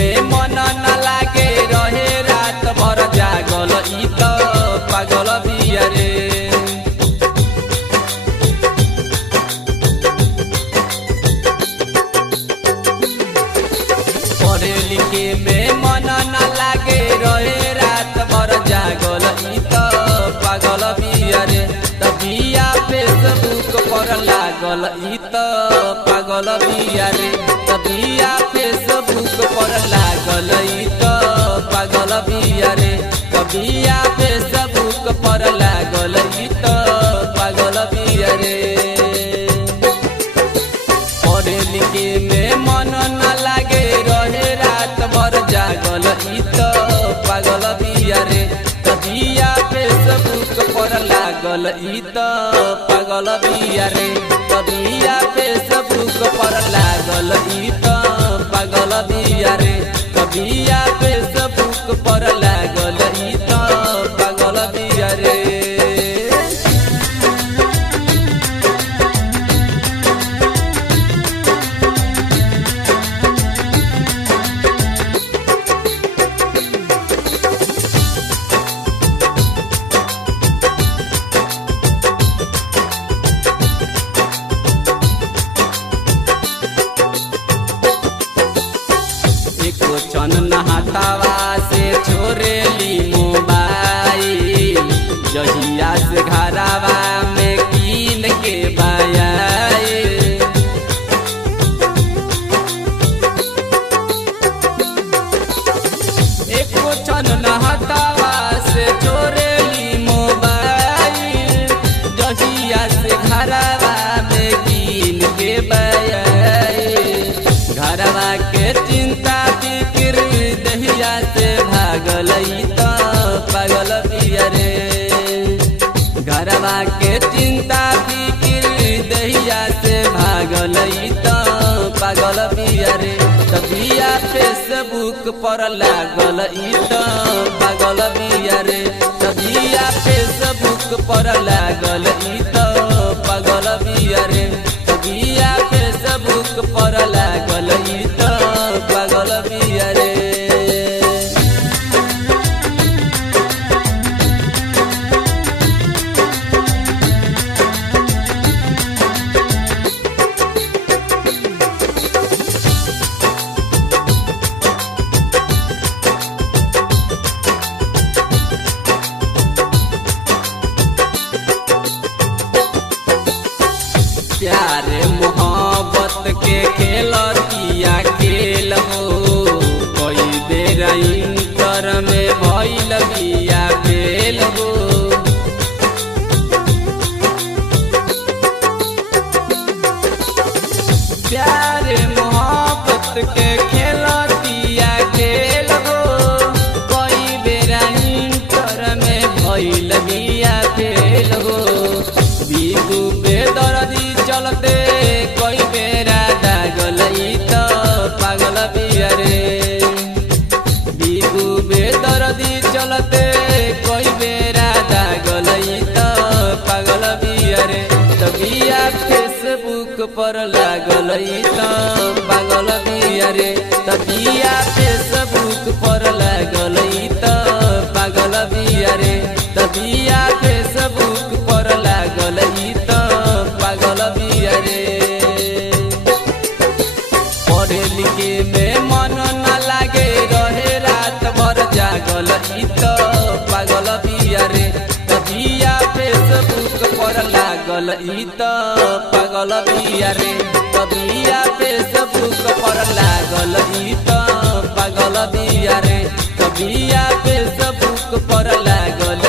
में मन न लागे रहे रात भर जागल ई तो पागल बिया रे। पढ़े लिखे में मन न लागे रहे रात भर जागल ई तो पागल बिया रे। तबिया फेसबुक पर लागल ई तो पागल बिया रे। तबिया फेसबुक पर लागल ई तो पागल बिया रे। तबिया फेसबुक पर लागल ई तो पागल बिया रे। पढ़े लिखे में मन न लागे रहे रात भर जागल ई तो पागल बिया रे। तबिया फेसबुक पर लागल ई तो पागल बिया रे। तबिया फेसबुक पर लागल ई तो पागल बिया रे। तबिया फेसबुक पर लागल ई तो पागल बिया रे। चन नहातावा से छोरेली मोबाइल जहिया से घरावा में कीन के बायाइल। एको चन नहातावा से छोरेली मोबाइल जहिया से घरावा में कीन के बायाइल। घरवा के चिंता दहिया से भागल ई तो पागल बिया रे। घरवा के चिंता फिकिर दहिया से भागल ई तो पागल बिया रे। तबिया फेसबुक पर लागल ई तो पागल बिया रे। तबिया फेसबुक पर लागल ई तो पागल बिया रे। तबिया फेसबुक पर लागल ई तो पागल बिया रे। प्यारे मोहब्बत के खेलतिया खेल हो कोई बेर इंटर में भइल बिया फेल हो। प्यारे मोहब्बत के खेलतिया खेल हो कोई बेर इंटर में भइल बिया फेल हो। बिगू बेदर्दी चलते कोई बेरा दागल ई तो पागल बिया रे। बिगू बेदर्दी चलते कोई बेरा दागल ई तो पागल बिया रे। तबिया फेसबुक पर लागल ई तो पागल बिया रे। तबिया फेसबुक पर लागल ई तो पागल बिया रे। तबिया फेसबुक पर लागल ई तो पागल बिया रे। पढ़े लिखे में मन न लागे रहे रात भर जागल ई तो पागल बिया रे। तबिया फेसबुक पर लागल ई तो पागल बिया रे। तबिया फेसबुक पर लागल ई तो पागल बिया रे। तबिया फेसबुक पर लागल